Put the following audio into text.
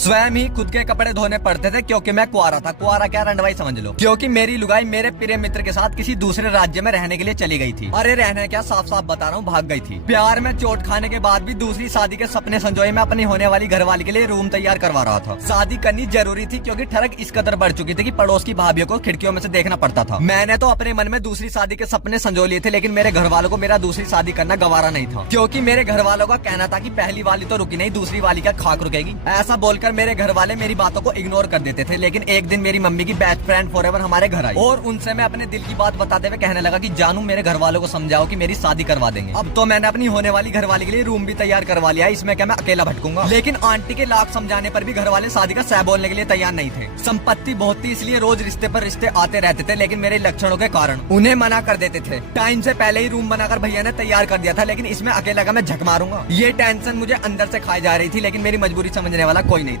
स्वयं ही खुद के कपड़े धोने पड़ते थे क्योंकि मैं कुआरा था। कुआरा क्या, रंडवाई समझ लो। क्योंकि मेरी लुगाई मेरे प्रिय मित्र के साथ किसी दूसरे राज्य में रहने के लिए चली गई थी। अरे रहने क्या, साफ साफ बता रहा हूँ, भाग गई थी। प्यार में चोट खाने के बाद भी दूसरी शादी के सपने संजोए मैं अपनी होने वाली घरवाली के लिए रूम तैयार करवा रहा था। शादी करनी जरूरी थी क्योंकि ठरक इस कदर बढ़ चुकी थी कि पड़ोस की भाभियों को खिड़कियों में से देखना पड़ता था। मैंने तो अपने मन में दूसरी शादी के सपने संजो लिए थे, लेकिन मेरे घर वालों को मेरा दूसरी शादी करना गवारा नहीं था। क्योंकि मेरे घर वालों का कहना था कि पहली वाली तो रुकी नहीं, दूसरी वाली क्या खाक रुकेगी। ऐसा बोलकर मेरे घर वाले मेरी बातों को इग्नोर कर देते थे। लेकिन एक दिन मेरी मम्मी की बेस्ट फ्रेंड फॉरएवर हमारे घर आई और उनसे मैं अपने दिल की बात बताते हुए कहने लगा कि जानू मेरे घर वालों को समझाओ कि मेरी शादी करवा देंगे। अब तो मैंने अपनी होने वाली घरवाली के लिए रूम भी तैयार करवा लिया है, इसमें क्या मैं अकेला भटकूंगा। लेकिन आंटी के लाख समझाने पर भी घर वाले शादी का सह बोलने के लिए तैयार नहीं थे। संपत्ति बहुत थी इसलिए रोज रिश्ते पर रिश्ते आते रहते थे, लेकिन मेरे लक्षणों के कारण उन्हें मना कर देते थे। टाइम से पहले ही रूम बनाकर भैया ने तैयार कर दिया था, लेकिन इसमें अकेला का मैं झक मारूंगा। ये टेंशन मुझे अंदर से खाई जा रही थी, लेकिन मेरी मजबूरी समझने वाला कोई नहीं था।